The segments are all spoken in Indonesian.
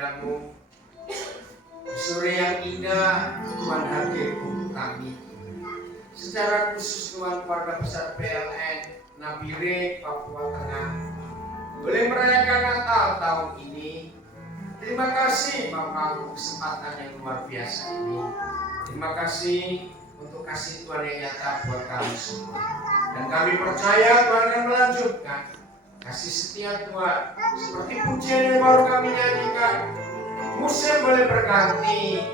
kepadamu. Sore yang indah Tuhan hadir untuk kami. Secara khusus Tuhan keluarga besar PLN Nabire Papua Tengah boleh merayakan Natal tahun ini. Terima kasih Bapak untuk kesempatan yang luar biasa ini. Terima kasih untuk kasih Tuhan yang nyata buat kami semua. Dan kami percaya Tuhan akan melanjutkan kasih setia Tuhan. Seperti pujian yang baru kami nyanyikan, musim boleh berganti,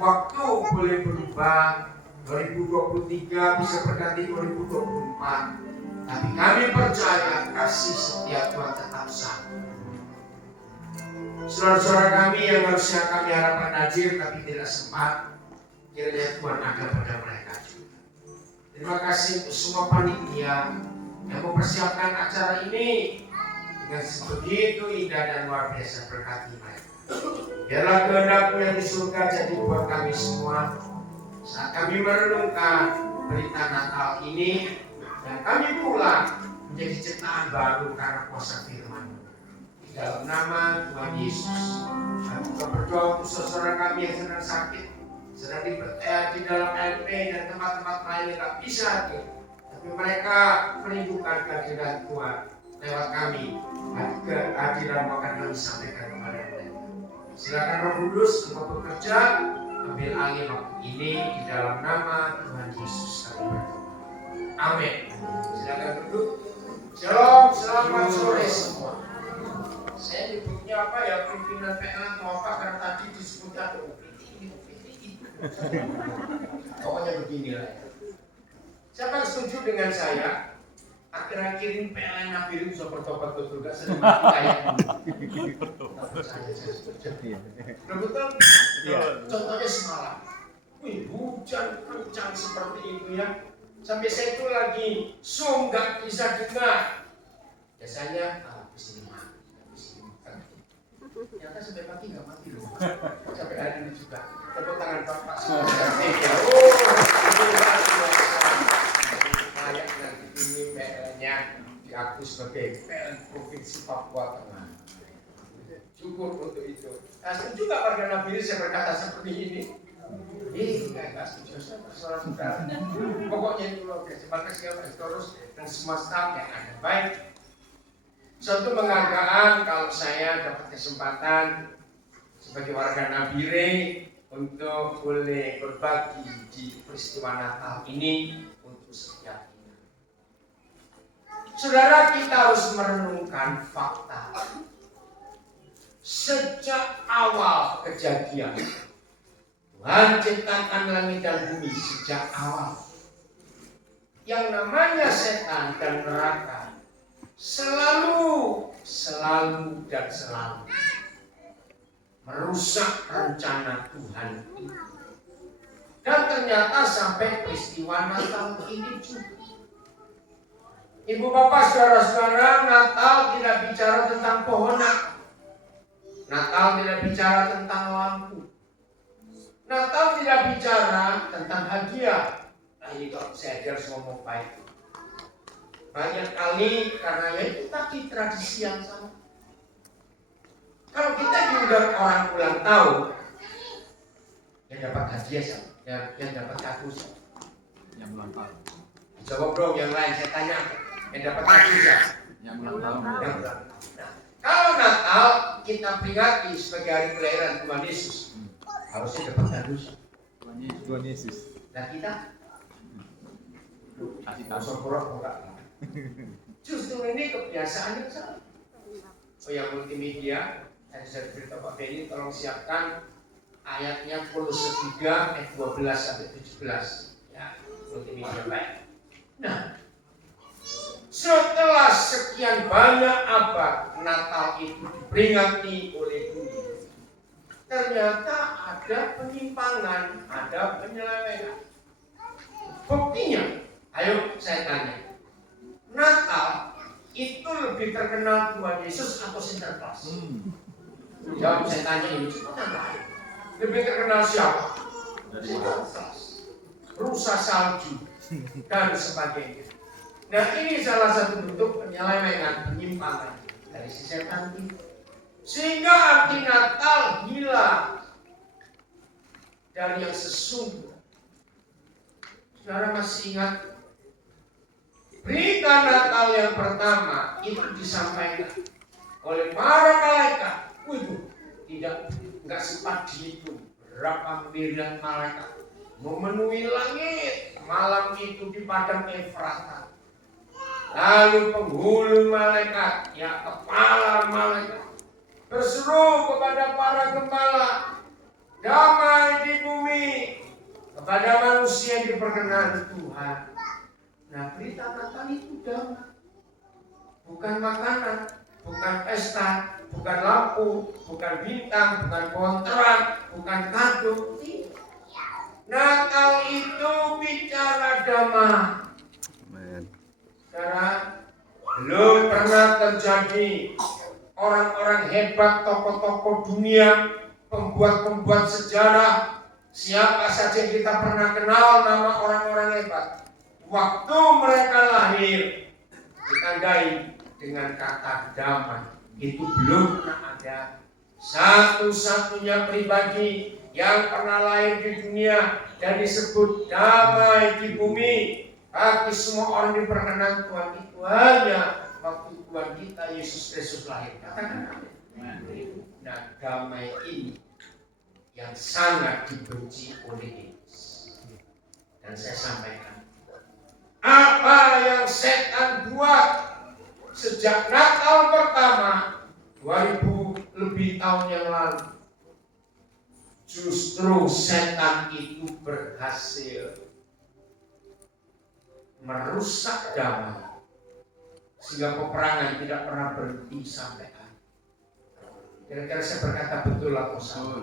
waktu boleh berubah, 2023 bisa berganti 2024. Tapi kami percaya kasih setia Tuhan tetap sama. Saudara-saudara kami yang harusnya kami harapkan hadir tapi tidak sempat, kiranya Tuhan ada pada mereka juga. Terima kasih untuk semua panitia yang mempersiapkan acara ini dengan sebegitu indah dan luar biasa. Berkati mereka. Biarlah kehendak-Mu yang di surga jadi buat kami semua saat kami merenungkan berita Natal ini, dan kami pulang menjadi ciptaan baru karena kuasa firman. Di dalam nama Tuhan Yesus, kami juga berdoa untuk saudara kami yang sedang sakit, sedang di dalam LP dan tempat-tempat lain yang tak bisa hadir, tapi mereka merindukan kehadiran Tuhan lewat kami. Kehadiran akan kami sampaikan kepada mereka. Silakan Roh Kudus untuk bekerja, ambil alih waktu ini di dalam nama Tuhan Yesus kami berdoa. Amin. Silakan duduk. Shalom, selamat sore semua. Saya nyebutnya apa ya, pimpinan PLN atau apa, karena tadi disebutnya ada UPT. Pokoknya beginilah. Siapa setuju dengan saya? Akhir-akhir ini PLN Nabire bisa bertobat betul, gak sedang kayak betul. Contohnya semalam, hujan kencang seperti itu ya. Sampai saya itu lagi Zoom gak bisa dengar. Biasanya kesini mati. Ternyata sampai pagi gak mati loh. Sampai hari ini juga. Tepuk tangan Bapak semua. Layak nanti ini PLN-nya diakui sebagai PLN Provinsi Papua Tengah. Cukup untuk itu. Nah, setuju gak warga Nabire saya berkata seperti ini? Enggak setuju, saya persoalan saudara. Pokoknya itu luar biasa. Terima kasih Pak Torus dan semua staf yang ada. Baik. Suatu penghargaan kalau saya dapat kesempatan sebagai warga Nabire untuk boleh berbagi di peristiwa Natal ini untuk setiap kita. Saudara, kita harus merenungkan fakta. Sejak awal kejadian, Tuhan ciptakan langit dan bumi sejak awal. Yang namanya setan dan neraka selalu merusak rencana Tuhan itu. Dan ternyata sampai peristiwa Natal ini juga. Ibu bapak saudara-saudara, Natal tidak bicara tentang pohon Natal. Natal tidak bicara tentang lampu. Natal tidak bicara tentang hadiah. Nah ini kalau saya harus ngomong baik. Banyak kali karena ya itu tadi tradisi yang sama. Kalau kita diundang orang ulang tahun, yang dapat hadiah siapa? Yang dapat kado siapa? Yang ulang tahun. Jawab dong yang lain, saya tanya. Yang dapat kado siapa? Yang ulang tahun. Nah, kalau Natal kita peringati sebagai hari kelahiran Tuhan Yesus, harusnya dapat kado siapa? Tuhan Yesus. Dan kita Kasih kado. pura-pura. Justru ini kebiasaan yang salah. Oh yang multimedia, saya bisa beritahu Pak Benny, tolong siapkan ayatnya Kolose 3 ayat 12 sampai 17. Ya, multimedia baik. Nah, setelah sekian banyak abad Natal itu diperingati oleh dunia, ternyata ada penyimpangan, ada penyelewengan. Buktinya, ayo saya tanya, Natal itu lebih terkenal Tuhan Yesus atau Sinterklas? Jawab saya tanya ini cepetan lah. Lebih terkenal siapa? Sinterklas, rusa salju dan sebagainya. Nah ini salah satu bentuk penyelewengan, penyimpangan dari si setan itu. Sehingga arti Natal hilang dari yang sesungguhnya. Saudara masih ingat berita Natal yang pertama itu disampaikan oleh para malaikat. Tidak sempat dihitung berapa miliar malaikat memenuhi langit malam itu di padang Efrata. Lalu penghulu malaikat, kepala malaikat berseru kepada para gembala, damai di bumi kepada manusia yang diperkenani Tuhan. Nah, berita Natal itu damai, bukan makanan, bukan pesta, bukan lampu, bukan bintang, bukan pohon terang, bukan kado. Natal itu bicara damai. Saudara, belum pernah terjadi orang-orang hebat, tokoh-tokoh dunia, pembuat-pembuat sejarah, siapa saja yang kita pernah kenal nama orang-orang hebat. Waktu mereka lahir ditandai dengan kata damai. Itu belum pernah ada. Satu-satunya pribadi yang pernah lahir di dunia dan disebut damai di bumi bagi semua orang diperkenan Tuhan itu hanya waktu Tuhan kita Yesus Kristus lahir. Katakan amin. Nah, damai ini yang sangat dibenci oleh Iblis. Dan saya sampaikan, apa yang setan buat sejak Natal pertama 2000 lebih tahun yang lalu, justru setan itu berhasil merusak damai sehingga peperangan tidak pernah berhenti sampai akhir. Kira-kira saya berkata betul atau salah?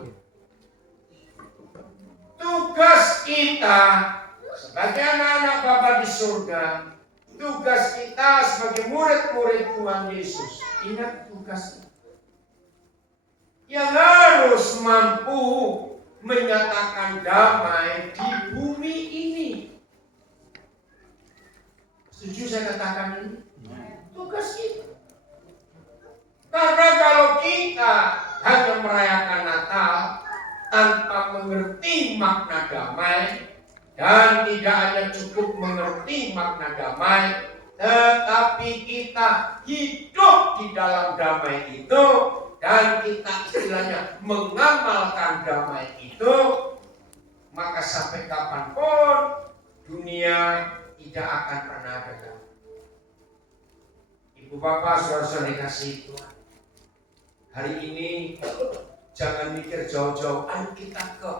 Tugas kita sebagai anak-anak Bapa di surga, tugas kita sebagai murid-murid Tuhan Yesus, ingat tugas yang harus mampu menyatakan damai di bumi ini. Setuju saya katakan ini? Tugas kita. Karena kalau kita hanya merayakan Natal tanpa mengerti makna damai, dan tidak hanya cukup mengerti makna damai, tetapi kita hidup di dalam damai itu, dan kita istilahnya mengamalkan damai itu, maka sampai kapanpun dunia tidak akan pernah ada damai. Ibu bapak saudara-saudara dikasihi Tuhan, hari ini jangan mikir jauh-jauh, ayo kita ke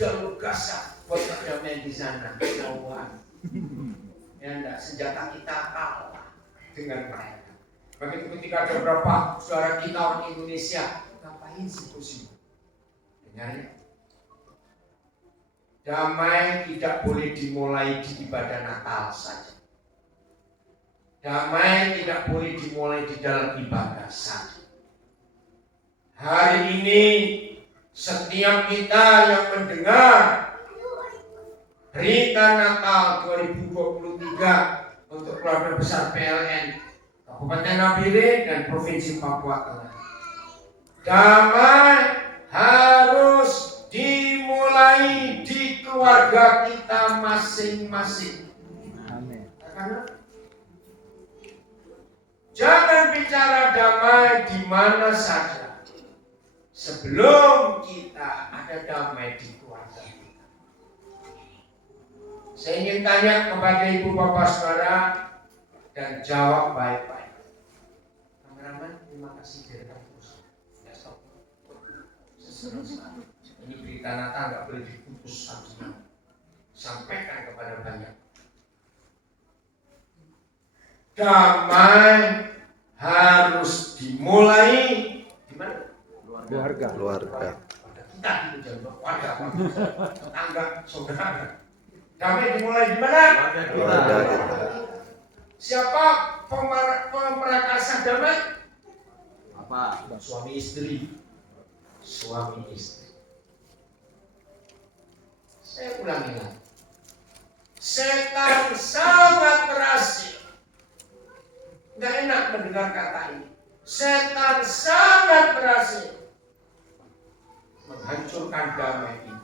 jalur Gaza buat perdamaian di sana. Jauhan. Ya enggak, senjata kita kalah dengan mereka. Begitu ketika ada beberapa saudara kita orang Indonesia, ngapain sih? Dengar ya. Damai tidak boleh dimulai di ibadah Natal saja. Damai tidak boleh dimulai di dalam ibadah saja. Hari ini setiap kita yang mendengar berita Natal 2023 untuk keluarga besar PLN Kabupaten Nabire dan Provinsi Papua Tengah, damai harus dimulai di keluarga kita masing-masing. Amin. Jangan bicara damai di mana saja sebelum kita ada damai di keluarga kita. Saya ingin tanya kepada ibu bapak saudara dan jawab baik-baik. Kameraman, terima kasih direkam terus. Ya stop. Ini berita Natal nggak boleh diputus sampai sampaikan kepada banyak. Damai harus dimulai di mana? Keluarga. Kita itu jangan keluarga, tetangga, saudara. Damai dimulai di mana? Keluarga. Siapa pemerakarsa damai? Apa? Suami istri. Saya ulangi lagi. Setan sangat berhasil. Nggak enak mendengar kata ini. Setan sangat berhasil menghancurkan damai ini.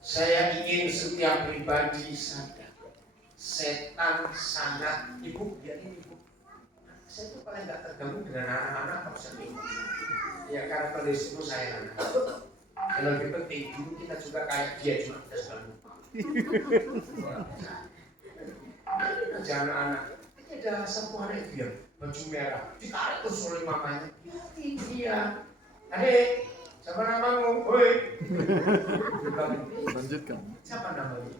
Saya ingin setiap pribadi sadar, setan sangat, ibu, ya ini ibu. Saya tuh paling gak terganggu dengan anak-anak kalau saya bingung. Ya karena pada disitu saya anak. Kalau lebih penting dulu kita juga kayak dia cuma kita sudah lupa. Ini aja anak-anak. Ini ada satu anak dia baju merah, ditarik terus oleh mamanya. Ya ini dia. Adik, siapa namamu? Woi. Lanjutkan. Siapa namanya?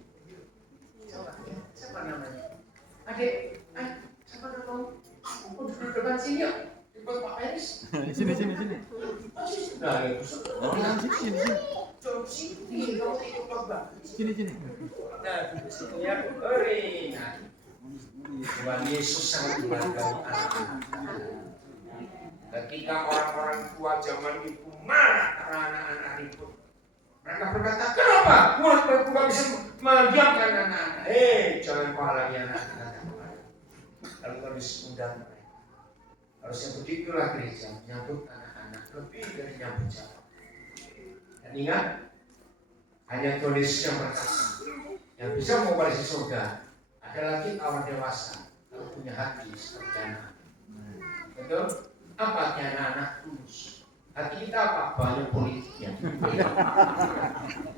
Siapa namanya? Adik, siapa namamu? Aku duduk depan sini yuk. Ikut Pak Peris. Sini. Nah, itu Oh, sini. Jom sini, kamu ikut Pak. Sini. Nah, di sini ya, ori. Tuhan Yesus sangat menghargai anak-anak. Ketika orang-orang tua zaman itu marah karena anak-anak ribut, mereka berkata, kenapa murid-murid bukan bisa mendiamkan anak-anak? Jangan kau halangi anak-anak. Lalu kau disundang mereka. Harusnya begitulah gereja menyambut anak-anak lebih dari nyambut jalan. Dan ingat, hanya Tuhan Yesus yang berkata, yang bisa mewarisi surga. Ada lagi orang dewasa kalau punya hati seperti anak. Betul? Apa hati anak-anak tulus? Hati kita apa? Banyak politiknya.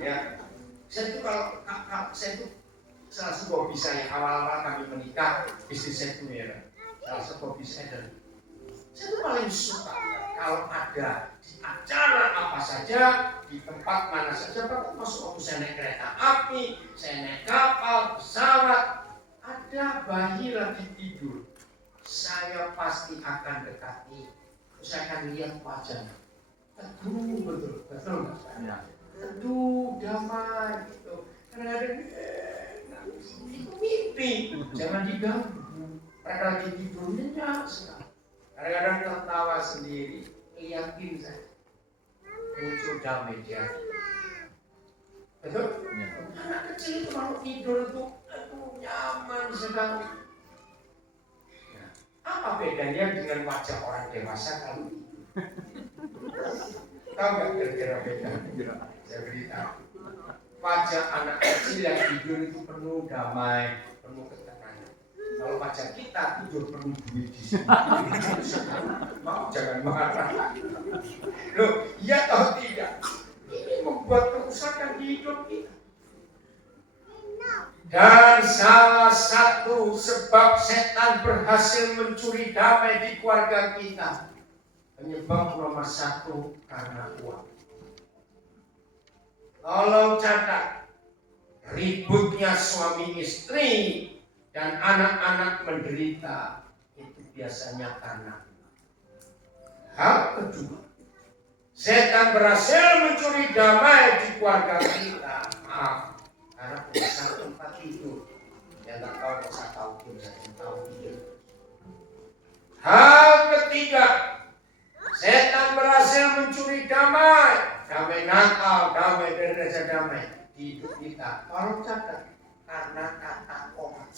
Ya, saya itu kalau saya itu salah satu hobi saya awal-awal kami menikah, istri saya itu ya, salah satu hobi saya dan saya itu paling suka kalau ada di acara apa saja, di tempat mana saja, bahkan masuk waktu saya naik kereta api, saya naik kapal, pesawat, ada bayi lagi tidur, saya pasti akan dekati, saya akan lihat wajahnya, teduh betul nggak? Teduh, damai gitu. Kadang-kadang itu mimpi, jangan diganggu. Mereka lagi tidur nyenyak sekali. Kadang-kadang tertawa sendiri, yakin saya muncul damai di hati. Betul? Anak kecil itu kalau tidur itu, nyaman sekali. Nah, apa bedanya dengan wajah orang dewasa kalau tidur? Tahu nggak kira-kira beda? Saya beritahu. Wajah anak kecil yang tidur itu penuh damai, penuh ketenangan. Kalau wajah kita tidur penuh duit di sini. Mau jangan marah. Loh, iya atau tidak? Ini membuat kerusakan di hidup kita. Dan salah satu sebab setan berhasil mencuri damai di keluarga kita, penyebab nomor satu karena uang. Tolong catat, ributnya suami istri dan anak-anak menderita itu biasanya karena hal kedua. Setan berhasil mencuri damai di keluarga kita. Maaf, karena urusan tempat tidur. Ya tak tahu saya tahu pun saya tahu tidur. Hal ketiga, setan berhasil mencuri damai. Damai Natal, damai gereja damai di hidup kita. Tolong catat, karena kata orang.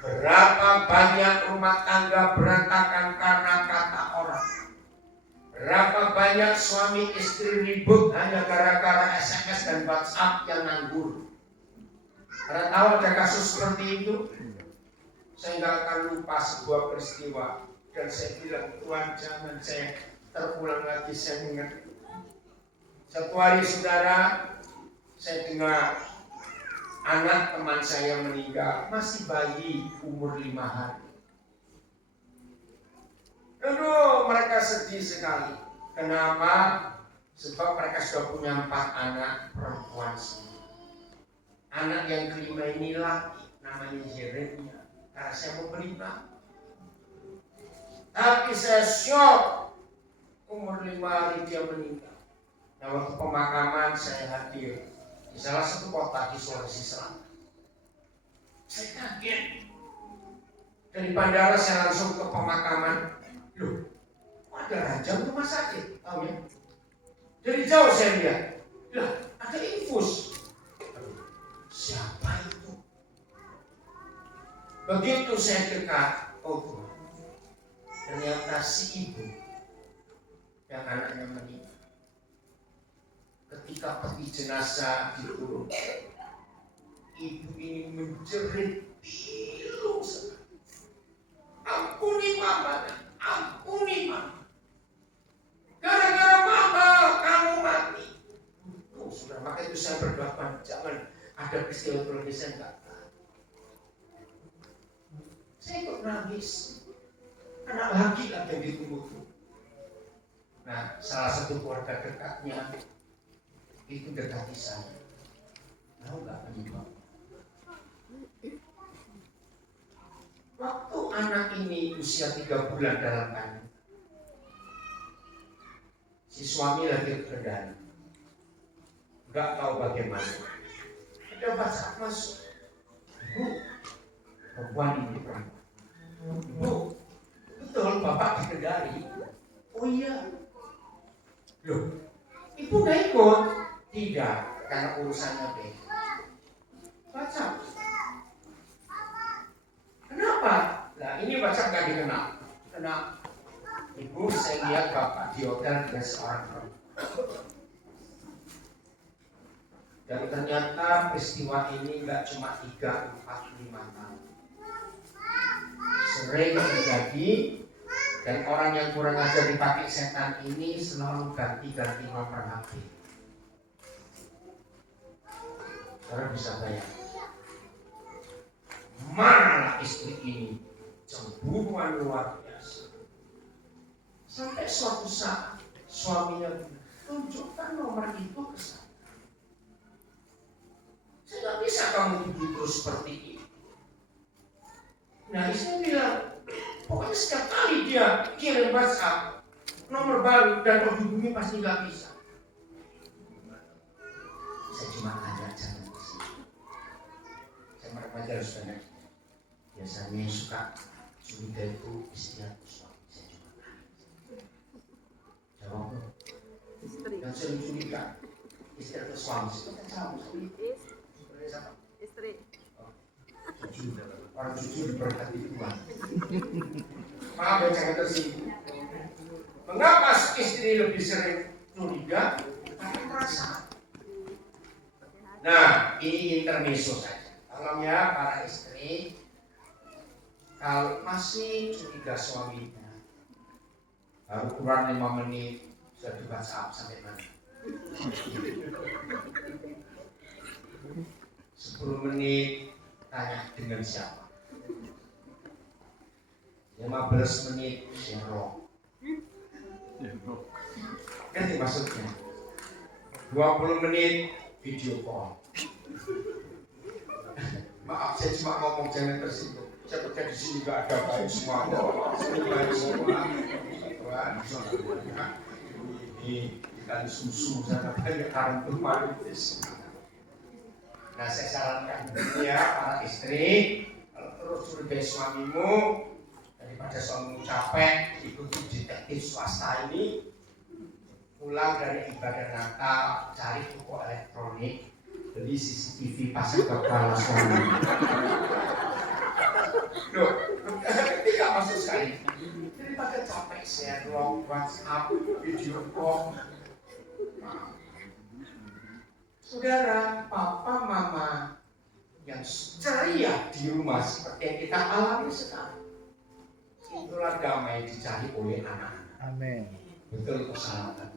Berapa banyak rumah tangga berantakan karena kata orang. Berapa banyak suami istri ribut hanya gara-gara SMS dan WhatsApp yang nganggur. Karena tahu ada kasus seperti itu, saya nggak akan lupa sebuah peristiwa. Dan saya bilang, Tuhan jangan saya terulang lagi, saya ingat. Satu hari saudara, saya dengar anak teman saya meninggal, masih bayi umur 5 hari. Aduh, mereka sedih sekali. Kenapa? Sebab mereka sudah punya 4 anak perempuan semua. Anak yang kelima ini laki, namanya Jeremia. Karena saya mau beri nama. Tapi saya syok, umur 5 hari dia meninggal. Nah, waktu pemakaman saya hadir di salah satu kota di Sulawesi Selatan. Saya kaget. Dari bandara saya langsung ke pemakaman. Loh, ada ranjang rumah sakit, tahu ya? Dari jauh saya lihat. Lah, ada infus. Siapa itu? Begitu saya dekat, oh Tuhan, ternyata si ibu yang anaknya meninggal, ketika peti jenazah diturun, ibu ini menjerit pilu sekali. Ampuni mama, ampuni mama. Gara-gara mama kamu mati. Oh, sudah, maka itu saya berdoa, jangan ada peristiwa tragis yang enggak. Saya ikut nangis. Anak lagi yang ditunggu. Nah, salah satu keluarga dekatnya itu dekati saya. Tahu nggak penyebab? Waktu anak ini usia 3 bulan dalam kandungan, si suami lagi kendali, nggak tahu bagaimana. Ada WhatsApp masuk, Bu, perempuan ini perempuan. Bu, betul bapak dikendali. Oh iya. Loh, ibu nggak ikut? Tidak, karena urusannya beda. WhatsApp. Kenapa? Nah, ini WhatsApp nggak dikenal. Kenapa? Ibu, saya lihat bapak di hotel dengan seorang perempuan. Dan ternyata peristiwa ini nggak cuma 3, 4, 5 tahun. Sering terjadi, dan orang yang kurang ajar dipakai setan ini selalu ganti-ganti nomor HP. Saudara bisa bayang, mana istri ini cemburuan luar biasa. Sampai suatu saat suaminya bilang, tunjukkan nomor itu ke saya. Saya nggak bisa kamu tuduh terus seperti ini. Nah, istri bilang, pokoknya setiap kali dia kirim WhatsApp nomor baru dan menghubungi pasti nggak bisa. Saya cuma tanya, jangan ke sini. Saya mereka harus banyak. Biasanya yang suka curiga itu istri atau suami. Saya cuma tanya. Jawab. Yang sering curiga istri atau suami. Saya tahu. Istri. Jujur, orang jujur diberkati Tuhan. Maaf ya, jangan tersinggung. Mengapa istri lebih sering curiga? Karena perasaan. Nah, ini intermezzo saja. Tolong ya para istri, kalau masih curiga suaminya, baru kurang 5 menit sudah di WhatsApp sampai mana? 10 menit tanya dengan siapa? 15 menit share. Ganti maksudnya. 20 menit video call. Maaf, saya cuma ngomong jangan tersinggung. Saya kerja di sini gak ada baik semua. Sini baik semua. Ini dikali susu sana banyak karang maritis. Nah, saya sarankan ya para istri, kalau terus curigai suamimu, daripada suamimu capek ikuti detektif swasta ini, pulang dari ibadah Natal, cari toko elektronik, beli CCTV pasang ke kepala suami. Loh, tidak masuk sekali. Daripada capek share log, WhatsApp, video call. Saudara, papa, mama yang ceria di rumah seperti yang kita alami sekarang, itulah damai dicari oleh anak-anak. Amin. Betul kesalahan.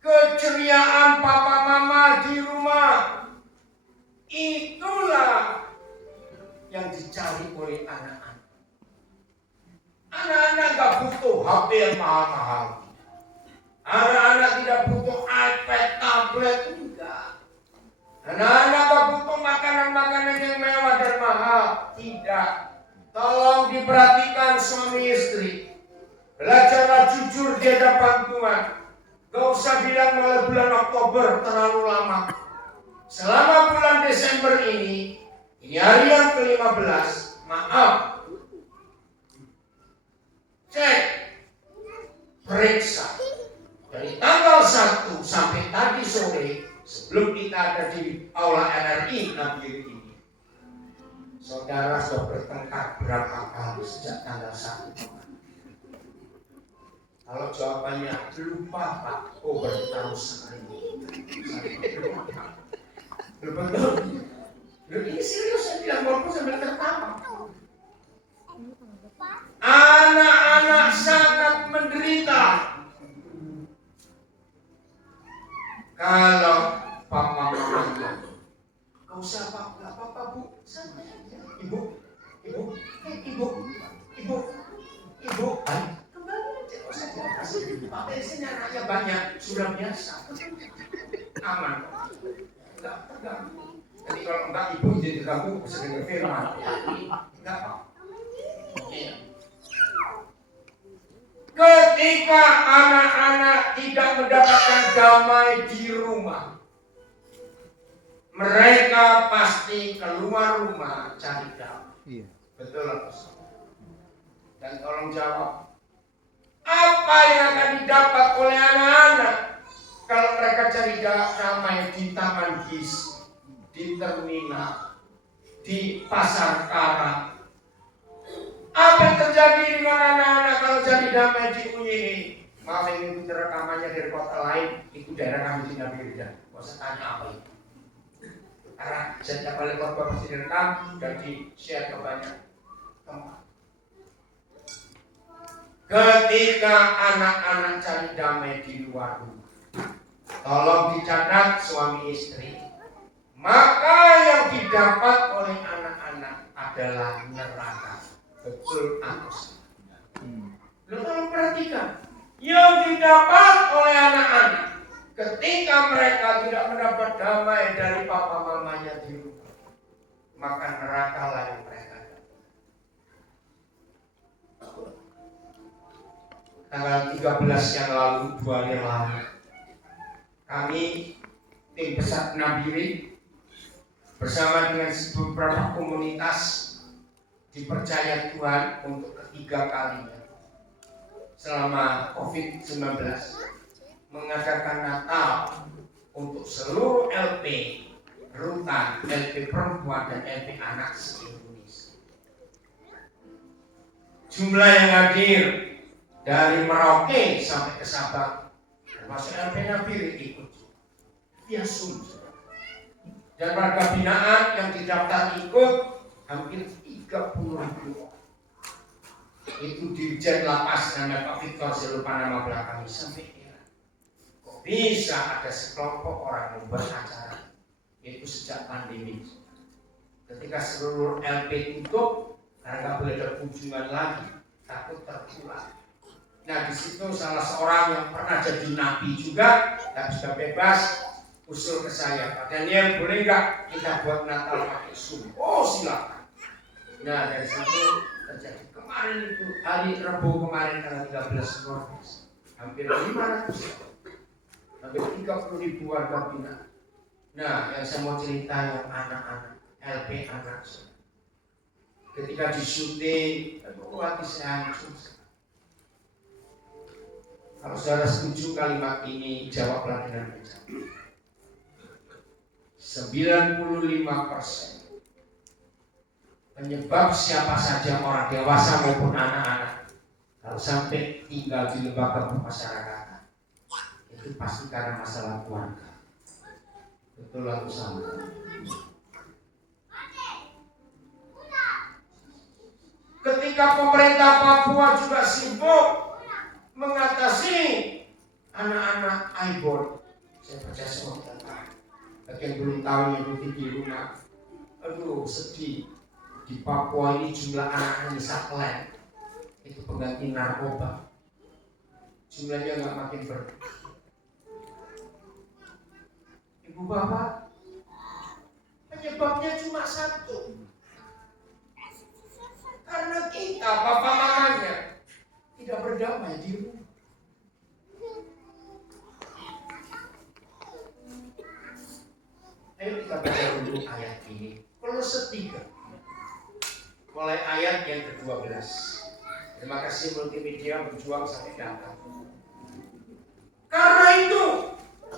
Keceriaan papa mama di rumah, itulah yang dicari oleh anak-anak. Anak-anak gak butuh HP yang mahal-mahal. Anak-anak tidak butuh iPad, tablet, enggak. Anak-anak gak butuh makanan-makanan yang mewah dan mahal, tidak. Tolong diperhatikan suami istri. Belajarlah jujur di hadapan Tuhan. Gak usah bilang malah bulan Oktober terlalu lama. Selama bulan Desember ini hari yang ke-15, maaf. Cek, periksa. Dari tanggal 1 sampai tadi sore, sebelum kita ada di aula RRI Nabi ini, Saudara sudah bertengkar berapa kali sejak tanggal 1 kemarin? Kalau jawabannya lupa Pak, oh berarti harus sering. Betul. Ini serius saya bilang, walaupun sambil tertawa. Anak-anak sangat menderita kalau papa mamanya. Kau siapa? Gak apa-apa Bu, santai aja. Ibu, ayo kembali aja. Kau saya kasih. Papa di sini anaknya banyak, sudah biasa. Aman. Enggak tegang. Jadi kalau enggak ibu jadi kamu bisa dengar firman. Enggak apa. Iya. Ketika anak-anak tidak mendapatkan damai di rumah, mereka pasti keluar rumah cari damai. Iya. Betul atau salah? Dan tolong jawab, apa yang akan didapat oleh anak-anak kalau mereka cari damai di taman gizi, di terminal, di pasar Karang? Apa yang terjadi dengan anak-anak kalau cari damai di ini? Maaf, ini rekamannya dari kota lain, itu daerah kami di Nabirja. Gak usah tanya apa itu. Karena setiap kali khotbah pasti direkam dan di-share ke banyak tempat. Ketika anak-anak cari damai di luar rumah, tolong dicatat suami istri, maka yang didapat oleh anak-anak adalah neraka. Betul atau salah? Lo tolong perhatikan, yang didapat oleh anak-anak ketika mereka tidak mendapat damai dari papa mamanya di rumah, maka neraka lah yang mereka dapat. Tanggal 13 yang lalu, 2 hari yang lalu, kami tim Pesat Nabiri bersama dengan beberapa komunitas dipercaya Tuhan untuk ketiga kalinya selama COVID-19 mengadakan Natal untuk seluruh LP Rutan, LP Perempuan dan LP Anak se-Indonesia. Jumlah yang hadir dari Merauke sampai ke Sabang, termasuk LP Nabiri ikut via Zoom. Dan warga binaan yang didaftar ikut hampir 30.000 orang. Itu Dirjen Lapas namanya Pak Victor, saya lupa nama belakangnya, sampai heran. Kok bisa ada sekelompok orang membuat acara itu sejak pandemi. Ketika seluruh LP tutup karena nggak boleh ada kunjungan lagi, takut tertular. Nah di situ salah seorang yang pernah jadi nabi juga dan sudah bebas usul ke saya, Pak Daniel, boleh nggak kita buat Natal pakai Zoom? Oh silakan. Nah dari situ terjadi kemarin itu hari Rabu kemarin tanggal 13 November hampir 500, hampir 30.000 warga binaan. Nah yang saya mau cerita yang anak-anak LP anak saya. Ketika disyuting, aduh hati saya hancur. Kalau saudara setuju kalimat ini, jawablah dengan bijak. 95% penyebab siapa saja orang dewasa maupun anak-anak kalau sampai tinggal di lembaga pemasyarakatan itu pasti karena masalah keluarga. Betul atau salah? Ketika pemerintah Papua juga sibuk mengatasi anak-anak IBOR, saya percaya semua kita tahu. Bagi yang belum tahu yang rutin di rumah, aduh sedih. Di Papua ini jumlah anak yang saklen itu pengganti narkoba, jumlahnya nggak makin bertambah. Ibu bapak, penyebabnya cuma satu, karena kita bapak mamanya tidak berdamai di rumah. Ayo kita baca dulu ayat ini, Kolose 3. Mulai ayat yang ke-12. Terima kasih multimedia berjuang sampai datang. Karena itu,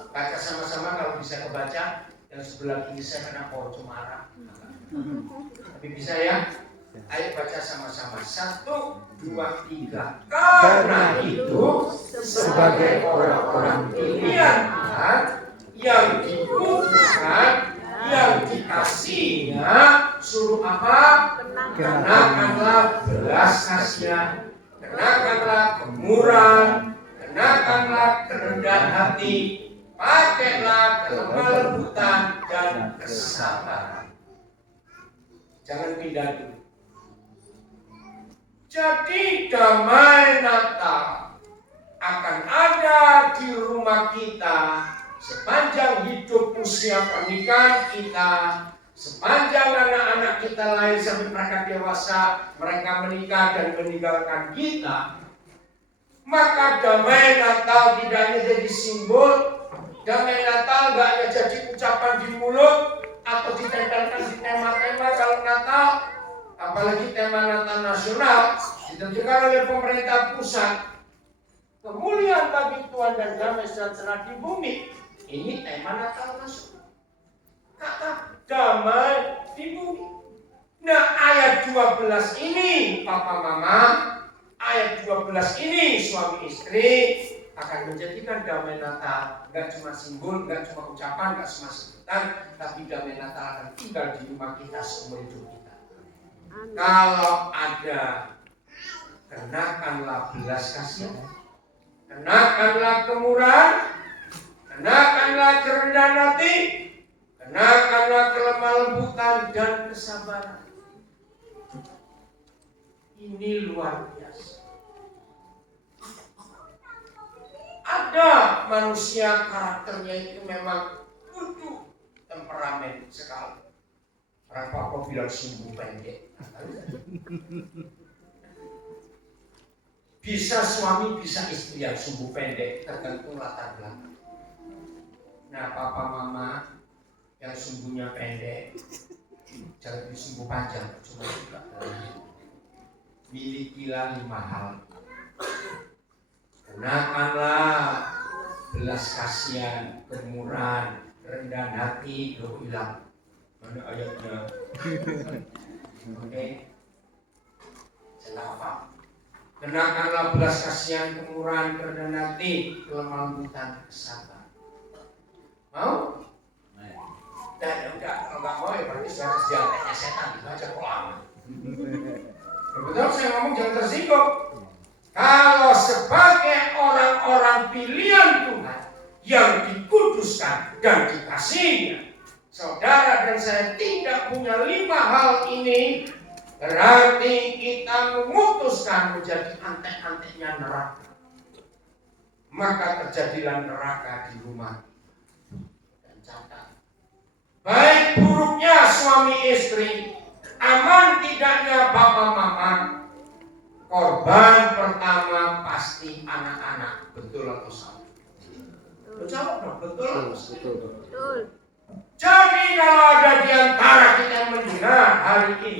baca sama-sama kalau bisa kebaca. Yang sebelah kiri saya kena pohon cemara. Tapi bisa ya? Ayo baca sama-sama. 1, 2, 3. Karena itu sebagai orang-orang pilihan Tuhan yang dikuduskan, yang dikasihnya, suruh apa? Kenakanlah belas kasihan, kenakanlah kemurahan, kenakanlah kerendahan hati, pakailah kelemah lembutan dan kesabaran. Jangan pindah dulu. Jadi damai Natal akan ada di rumah kita sepanjang hidup usia pernikahan kita, sepanjang anak-anak kita lahir sampai mereka dewasa, mereka menikah dan meninggalkan kita. Maka damai Natal tidak hanya jadi simbol, damai Natal tidak hanya jadi ucapan di mulut atau ditempelkan di tema-tema kalau Natal. Apalagi tema Natal nasional ditentukan oleh pemerintah pusat. Kemuliaan bagi Tuhan dan damai sejahtera di bumi. Ini tema Natal nasional. Kata damai di bumi. Nah, ayat 12 ini Papa Mama, ayat 12 ini suami istri akan menjadikan damai Natal enggak cuma simbol, enggak cuma ucapan, enggak cuma sebutan, tapi damai Natal akan tinggal di rumah kita seumur hidup kita. Kalau ada, kenakanlah belas kasihan, kenakanlah kemurahan, kenakanlah kerendahan hati, kenakanlah kelemah lembutan dan kesabaran. Ini luar biasa. Ada manusia karakternya itu memang kudu temperamen sekali. Orang Papa bilang sumbu pendek. Bisa suami, bisa istri yang sumbu pendek, tergantung latar belakang. Nah, Papa Mama yang sumbunya pendek, jangan disumbu panjang, cuma juga. Milikilah 5 hal. Kenakanlah belas kasihan, kemurahan, kerendahan hati, hilang. Mana ayatnya? Oke. Saya apa? Kenakanlah belas kasihan, kemurahan, kerendahan hati, kelemah lembutan, kesabaran. Mau? Dan enggak, kalau enggak mau ya berarti saya sejarahnya setan dibaca pulang. Betul, saya ngomong jangan tersinggung. Kalau sebagai orang-orang pilihan Tuhan yang dikuduskan dan dikasihinya, saudara dan saya tidak punya 5 hal ini, berarti kita memutuskan menjadi antek-anteknya neraka. Maka terjadilah neraka di rumah. Dan catat, baik buruknya suami istri, aman tidaknya bapak mama, korban pertama pasti anak-anak. Betul atau salah? Jawab dong, betul atau salah? Betul. Jadi kalau ada di antara kita yang mendengar hari ini,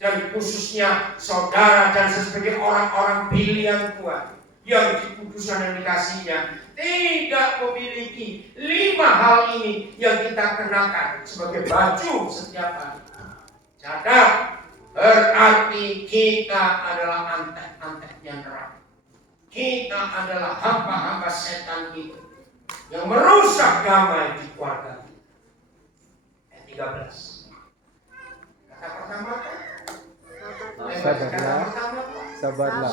dan khususnya saudara dan sebagai orang-orang pilihan Tuhan yang dikuduskan dan dikasihnya, tidak memiliki 5 hal ini yang kita kenakan sebagai baju setiap hari. Catat, berarti kita adalah antek-anteknya neraka. Kita adalah hamba-hamba setan itu yang merusak damai di keluarga kita. Ayat 13. Kata pertama apa? Sabarlah.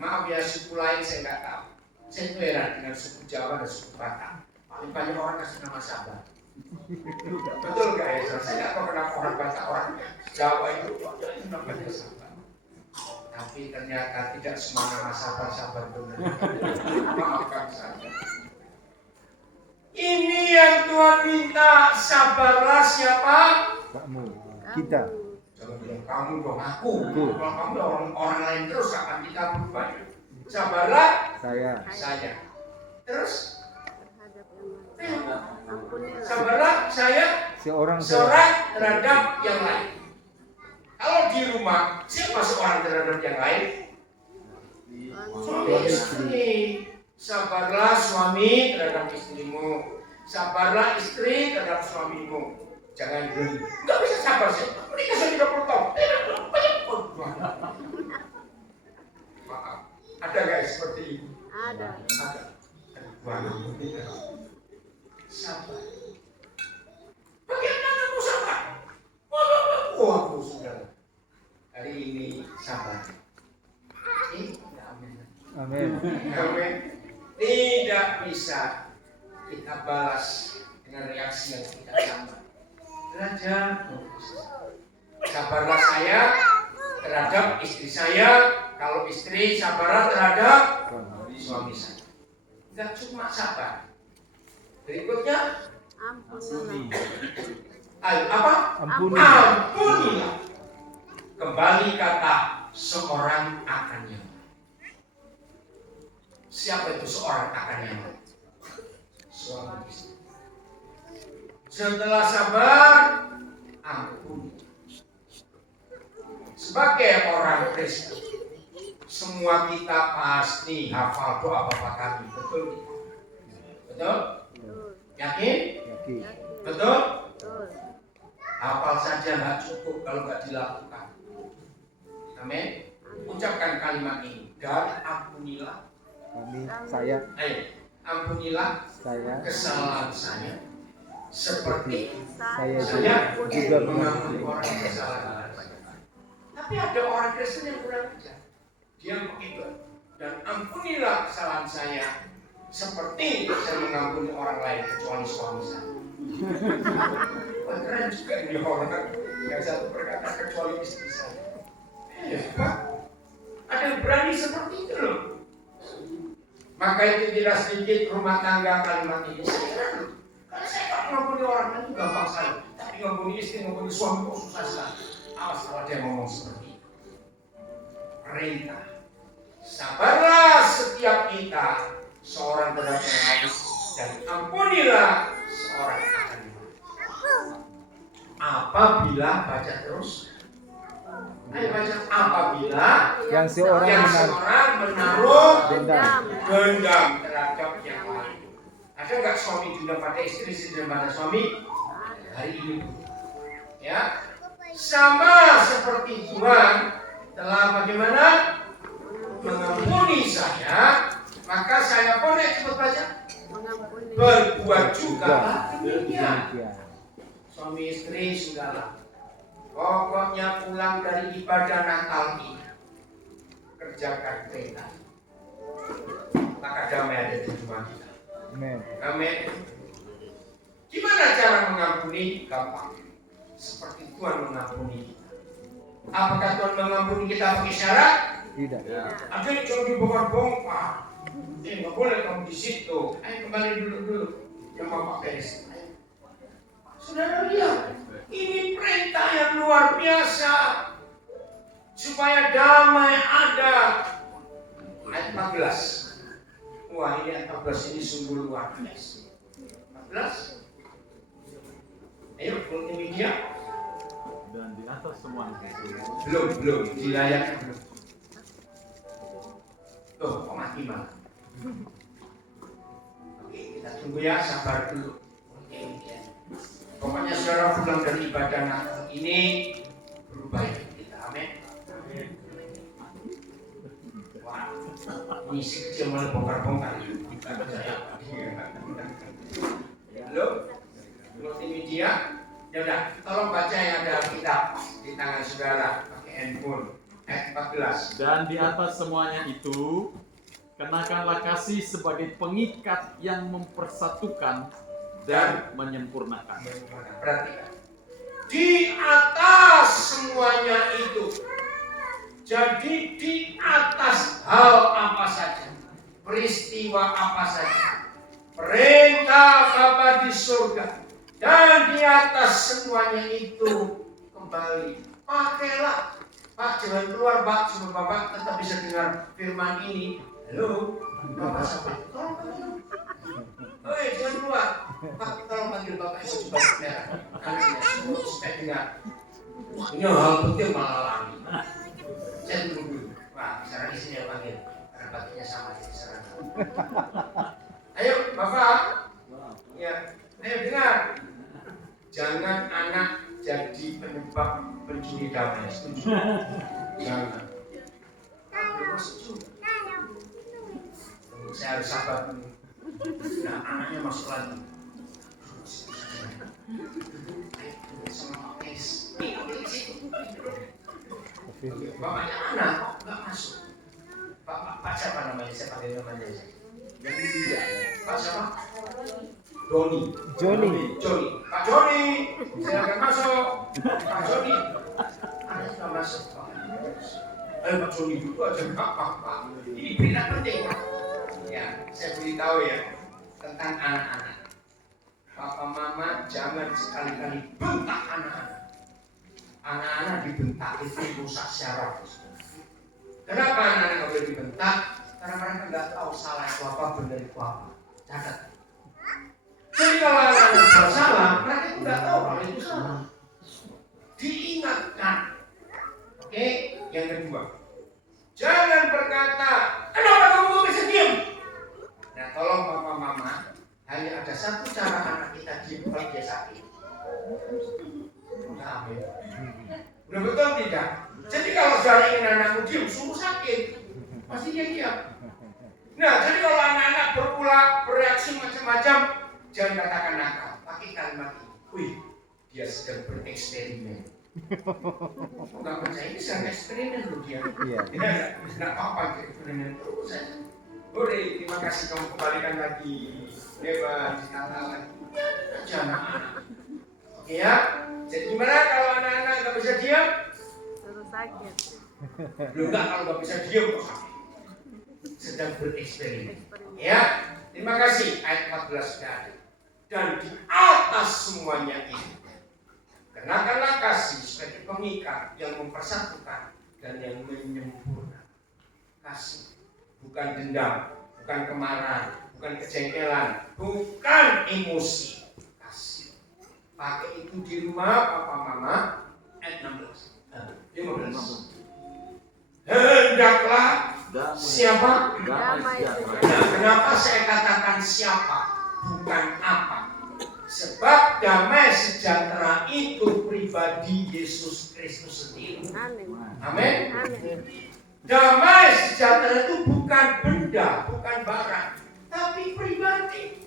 Maaf ya, suku lain saya nggak tahu. Saya heran dengan suku Jawa dan suku Batak. Paling banyak orang kasih nama sabar. Betul nggak ya? Saya nggak tahu kenapa orang Batak, orang Jawa itu namanya sabar. Tapi ternyata tidak semua nama sabar benar. Maafkan saya. Ini yang Tuhan minta, sabarlah siapa? Kamu, kita. Jangan bilang kamu dong, aku. Kalau kamu orang lain terus akan kita berubah. Sabarlah saya. Terus sabarlah saya seorang terhadap yang lain. Kalau di rumah, siapa seorang terhadap yang lain? Suami istri. Sabarlah suami terhadap istrimu. Sabarlah istri terhadap suamimu. Jangan geli. Nggak bisa sabar sih. Menikah sudah 30 tahun. Maaf. Ada nggak seperti ini? Ada. Ada. Sabar. Bagaimana kamu sabar? Waduh, saudara. Hari ini sabar. Amin. Amin. Amin. Tidak bisa kita balas dengan reaksi yang tidak sama. Belajar. Sabarlah saya terhadap istri saya. Kalau istri sabarlah terhadap suami saya. Tidak cuma sabar. Berikutnya Ampunilah. apa? Ampuni. Ampunilah. Kembali kata seorang akan yang. Siapa itu seorang akan yang? Suami istri. Setelah sabar, ampuni. Sebagai orang Kristen, semua kita pasti hafal doa Bapa Kami, betul? Betul? Yakin? Yakin. Betul? Betul. Hafal saja nggak cukup kalau nggak dilakukan. Amin. Ucapkan kalimat ini. Dan ampunilah. Saya Ampunilah saya kesalahan saya. Seperti saya saya juga mengampuni mengampuni orang yang kesalahan. Tapi ada orang Kristen yang kurang ajar. Dia begitu. Dan ampunilah kesalahan saya seperti saya mengampuni orang lain kecuali suami saya. Wah, keren juga ini orang yang satu berkata kecuali istri saya. Pak, ada yang berani seperti itu loh. Maka itu tidak sedikit rumah tangga kalimat ini. Karena saya tak mengampuni orang lain itu gampang sekali. Tapi mengampuni istri, mengampuni suami kok susah sekali. Awas kalau dia ngomong seperti itu. Perintah. Sabarlah setiap kita seorang terhadap yang lain dan ampunilah seorang akan yang lain. Apabila baca terus. Ayo baca apabila yang seorang menaruh dendam. dendam terhadap yang lain. Ada nggak suami dendam pada istri, istri dendam pada suami? Hari ini, ya, sama seperti Tuhan telah bagaimana mengampuni saya, maka saya pun cepat baca berbuat juga demikian. Suami istri sudahlah. Pokoknya pulang dari ibadah Natal ini kerjakan perintah. Maka damai ada di rumah kita. Amin. Amin. Gimana cara mengampuni? Gampang. Seperti Tuhan mengampuni kita. Apakah Tuhan mengampuni kita pakai syarat? Tidak. Ada yang cuma dibongkar-bongkar. Nggak boleh kamu di situ. Ayo kembali dulu. Yang Bapak beres. Saudara lihat, ini perintah yang luar biasa supaya damai ada. Ayat 14. Wah, ini ayat 14 ini sungguh luar biasa. 14. Ayo, multimedia. Dan di atas semua itu Belum di layar belum. Tuh, kok mati malah. Oke, kita tunggu ya, sabar dulu. Multimedia. Pokoknya saudara pulang dari ibadah Natal ini berubah hidup kita. Amin. Wah, ini si kecil malah bongkar-bongkar. Halo, multimedia. Ya udah, tolong baca yang ada Alkitab di tangan saudara pakai handphone. Ayat 14. dan di atas semuanya itu kenakanlah kasih sebagai pengikat yang mempersatukan dan menyempurnakan. Perhatikan. Di atas semuanya itu. Jadi di atas hal apa saja, peristiwa apa saja, perintah Bapa di surga, dan di atas semuanya itu kembali pakailah. Pak, jangan keluar Pak, supaya Bapak tetap bisa dengar firman ini. Halo, Bapak siapa? Tolong. Oi, jangan keluar. Pak, tolong panggil Bapak itu coba merah. Anaknya semua supaya dengar. Ini hal penting malah lagi. Saya tunggu. Wah, sekarang di sini yang panggil. Karena baginya sama jadi serang. Ayo, Bapak. Ya, ayo dengar. Jangan anak pencuri damai, setuju? Jangan. Belum setuju. Saya harus sabar dulu. Nah, anaknya masuk lagi. Sama Pes. Bapaknya mana? Kok nggak masuk? Pak siapa namanya? Saya panggil namanya. Yang ketiga. Pak siapa? Joni. Pak Joni, saya akan masuk. Pak Joni, Anda sudah masuk. Ayo Pak Joni dulu aja nggak apa-apa. Ini berita penting. Ya, saya beritahu ya tentang anak-anak. Papa Mama jangan sekali-kali bentak anak-anak. Anak-anak dibentak itu rusak syaraf. Kenapa anak-anak nggak boleh dibentak? Karena mereka nggak tahu salah itu apa, benar itu apa. Catat. Jadi kalau anak-anak bersalah, mereka itu nggak tahu kalau itu salah. Diingatkan. Oke, yang kedua, jangan berkata, kenapa kamu nggak bisa diam? Nah, tolong Papa Mama, hanya ada satu cara anak kita diam kalau dia sakit. Amin. Benar betul tidak? Jadi kalau sudah ingin anakmu diam, suruh sakit, pasti dia diam. Nah, jadi kalau anak-anak berulang bereaksi macam-macam, jangan katakan nakal, pakai kalimat ini. Wih, dia sedang bereksperimen. Nggak percaya ini sedang eksperimen loh dia. Iya. Nggak apa-apa eksperimen terus saja. Udah, terima kasih kamu kembalikan lagi. Bebas, ditata lagi. Aja anak-anak. Oke ya. Jadi gimana kalau anak-anak nggak bisa diam? Suruh sakit. Belum nggak kalau nggak bisa diam kok sakit. Sedang bereksperimen. Ya, terima kasih. Ayat 14 sudah ada. Dan di atas semuanya ini, kenakanlah kasih sebagai pengikat yang mempersatukan dan yang menyempurnakan. Kasih, bukan dendam, bukan kemarahan, bukan kejengkelan, bukan emosi. Kasih. Pakai itu di rumah Papa Mama. Ayat 16. 15. Hendaklah siapa? Damai Nah, kenapa saya katakan siapa, bukan apa? Sebab damai sejahtera itu pribadi Yesus Kristus sendiri. Amin. Damai sejahtera itu bukan benda, bukan barang, tapi pribadi.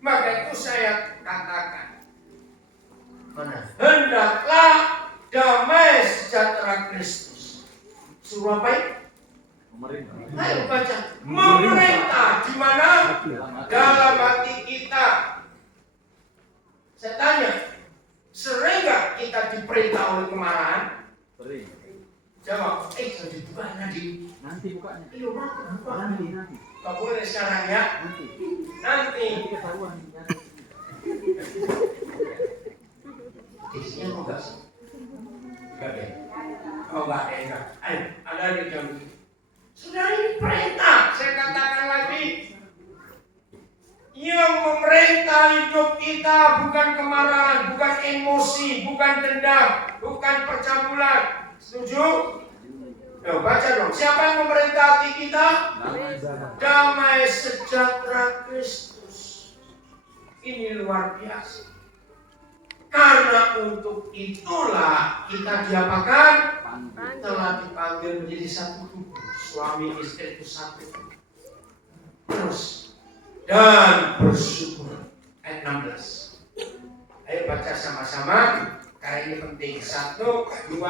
Maka itu saya katakan, hendaklah damai sejahtera Kristus. Suruh apa ini? Ayo baca. Memerintah di mana? Dalam hati kita. Saya tanya, sering nggak kita diperintah oleh kemarahan? Sering. Jawab, jangan dibuka nanti. Nanti bukanya. Iya, buka. Nanti. Gak boleh sekarang ya. Nanti. Ketahuan. Isinya enggak sih? Enggak deh. Oh enggak deh. Ayo, ada di jam. Sudah ini perintah. Saya katakan lagi. Yang memerintah hidup kita bukan kemarahan, bukan emosi, bukan dendam, bukan percabulan. Setuju? Yo, baca dong. Siapa yang memerintah hati kita? Damai sejahtera Kristus. Ini luar biasa. Karena untuk itulah kita diapakan? Telah dipanggil menjadi satu tubuh. Suami istri itu satu. Terus dan bersyukur. Ayat 16. Ayo baca sama-sama. Karena ini penting. 1, 2,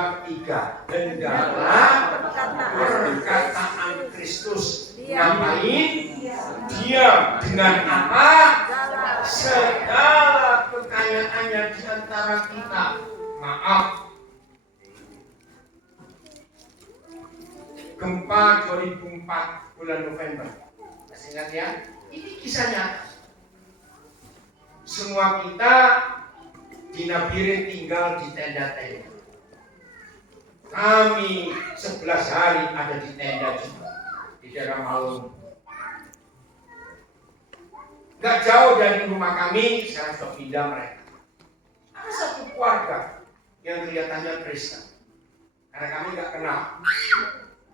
3. Hendaklah perkataan Kristus. Ngapain? Diam. Dengan apa? Segala kekayaannya di antara kita. Maaf. Gempa 2004 bulan November. Masih ingat ya? Ini kisah nyata. Semua kita di Nabirin tinggal di tenda-tenda. Kami 11 hari ada di tenda juga di daerah Malung. Gak jauh dari rumah kami, sekarang sudah pindah mereka. Ada satu keluarga yang kelihatannya Kristen. Karena kami gak kenal.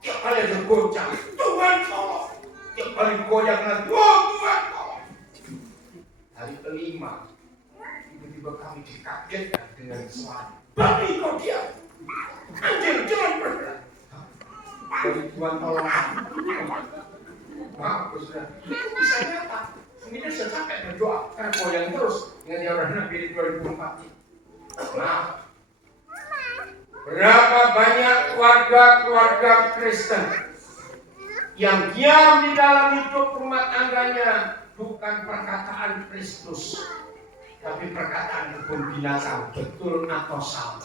Tiap kali ada goncang, Tuhan tolong. Tiap kali goyang lagi, Tuhan tolong. Hari kelima, tiba-tiba kami dikagetkan dengan suara. Babi kau diam. Tuhan tolong aku. Maaf, sudah. Itu bisa nyata. Mungkin dia sudah capek berdoa karena goyang terus dengan yang orang Nabi 2004 ini. Maaf. Berapa banyak keluarga-keluarga Kristen yang diam di dalam hidup rumah tangganya bukan perkataan Kristus, tapi perkataan kebun binatang, betul atau salah?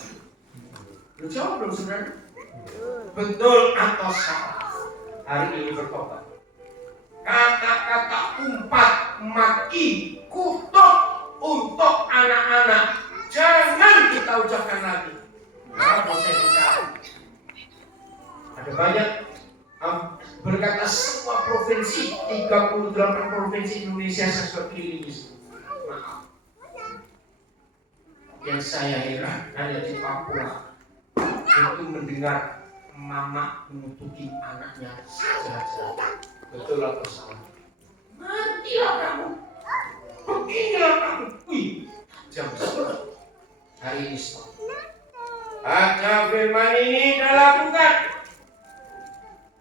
Lu jawab dong saudara. Betul atau salah? Hari ini bertobat. Kata-kata umpat, maki, kutuk untuk anak-anak jangan kita ucapkan lagi. Nah, saya bicara. Ada banyak berkata semua provinsi, 38 provinsi Indonesia saya sudah kelilingi. Maaf. Yang saya heran hanya di Papua itu mendengar mama menutupi anaknya saja. Betul atau salah? Matilah kamu. Beginilah kamu. Wih, jam 10. Hari ini stop. Baca firman ini dan lakukan.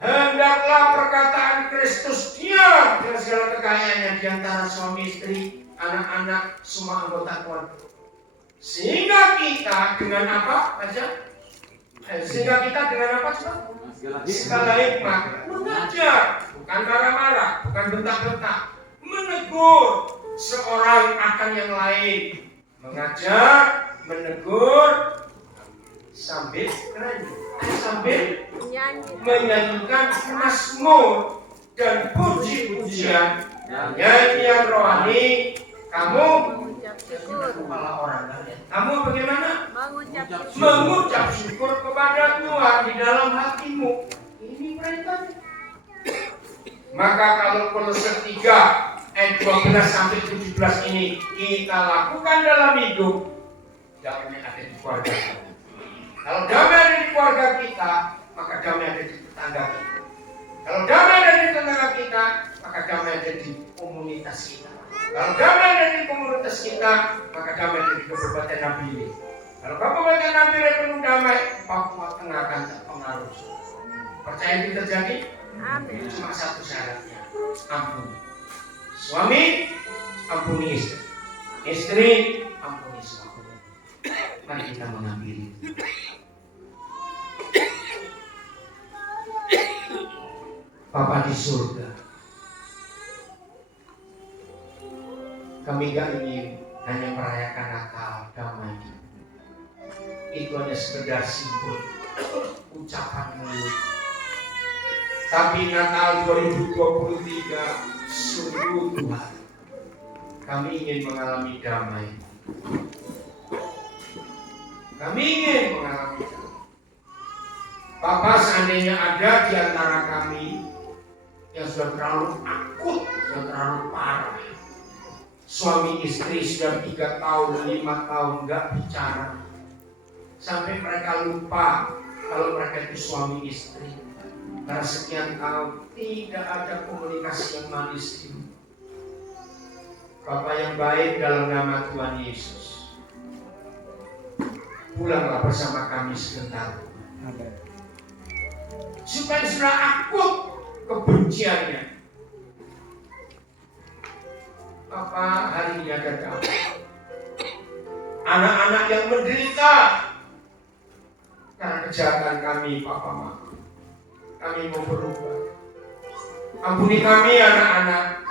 Hendaklah perkataan Kristus diam dengan segala kekayaannya di antara suami istri, anak-anak, semua anggota keluarga. Sehingga kita dengan apa? Baca. Sehingga kita dengan apa? Segala hikmat mengajar, bukan marah-marah, bukan bentak-bentak, menegur seorang akan yang lain, mengajar, menegur sambil menyanyikan mazmur dan puji-pujian, nyanyian rohani. Kamu kepala orang kalian. Kamu bagaimana? Mengucap syukur kepada Tuhan di dalam hatimu. Ini perintahnya. Maka kalau Kolose 3 ayat 12 sampai 17 ini kita lakukan dalam hidup, damai ada di keluarga kita. Kalau damai ada di keluarga kita, maka damai ada di tetangga kita. Kalau damai ada di tetangga kita, maka damai ada di komunitas kita. Kalau damai ada di komunitas kita, maka damai ada di Kabupaten Nabire. Kalau Kabupaten Nabire penuh damai, Papua Tengah akan terpengaruh. Percaya itu terjadi? Amin. Cuma satu syaratnya, ampun. Suami, ampuni istri. Istri, ampuni suami. Mari kita mengakhiri. Bapa di surga, kami gak ingin hanya merayakan Natal damai. Itu hanya sekedar simbol, ucapan mulut. Tapi Natal 2023 sungguh Tuhan, kami ingin mengalami damai. Kami ingin mengalami damai. Bapak, seandainya ada di antara kami yang sudah terlalu akut, sudah terlalu parah, suami istri sudah 3 tahun, 5 tahun nggak bicara, sampai mereka lupa kalau mereka itu suami istri. Karena sekian tahun tidak ada komunikasi yang manis ini. Bapak yang baik, dalam nama Tuhan Yesus, pulanglah bersama kami sebentar. Supaya sudah akut kebenciannya. Bapak, hari ini ada kami, anak-anak yang menderita karena kejahatan kami, Papa Mama. Kami mau berubah. Ampuni kami anak-anak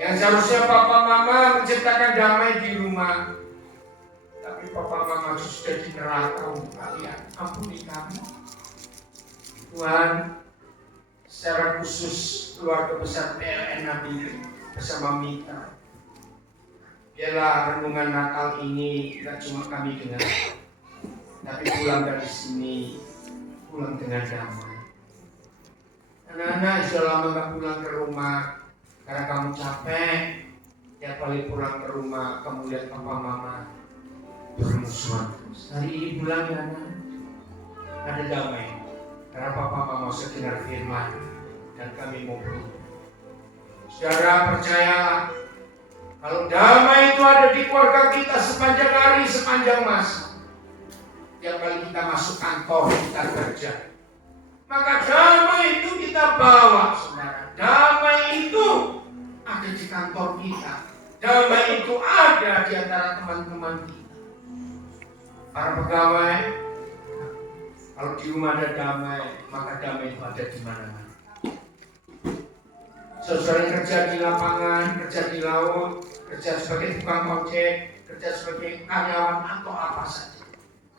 yang seharusnya Papa Mama menciptakan damai di rumah, tapi Papa Mama sudah di neraka untuk kalian. Ampuni kami Tuhan. Secara khusus keluarga besar PLN Nabire bersama Mita, biarlah renungan Natal ini tidak cuma kami dengar, tapi pulang dari sini pulang dengan damai. Anak-anak sudah lama gak pulang ke rumah karena kamu capek. Tiap kali pulang ke rumah kamu lihat Papa Mama bermusuhan terus. Hari ini pulang ya anak, ada damai karena Papa Mama sudah dengar firman dan kami mau berubah. Saudara, percayalah, kalau damai itu ada di keluarga kita sepanjang hari, sepanjang masa. Tiap kali kita masuk kantor, kita kerja, Maka damai itu kita bawa, saudara. Damai itu ada di kantor kita. Damai itu ada di antara teman-teman kita. Para pegawai, kalau di rumah ada damai, maka damai itu ada di mana-mana. Saudara kerja di lapangan, kerja di laut, kerja sebagai tukang ojek, kerja sebagai karyawan atau apa saja.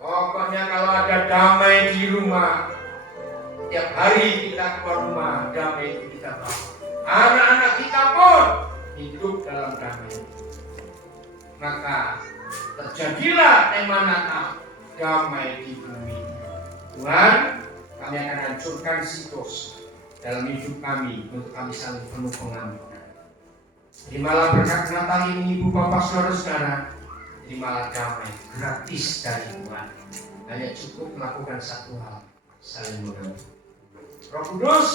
Pokoknya kalau ada damai di rumah, tiap hari kita keluar rumah, damai itu kita bawa. Anak-anak kita pun hidup dalam damai. Maka terjadilah tema Natal, damai di bumi. Tuhan, kami akan hancurkan situs dalam hidup kami untuk kami saling penuh pengampunan. Terimalah berkat Natal ini, Ibu Bapak Saudara-saudara. Terimalah damai gratis dari Tuhan. Hanya cukup melakukan satu hal, saling mengampuni. Roh Kudus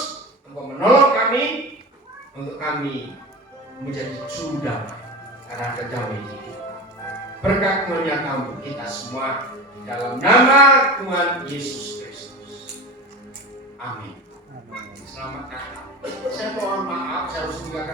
Engkau menolong kami untuk kami menjadi juru damai karena ada damai di kita. Berkat menyatamu kita semua dalam nama Tuhan Yesus Kristus. Amin. Selamat Natal. Saya mohon maaf, saya harus meninggalkan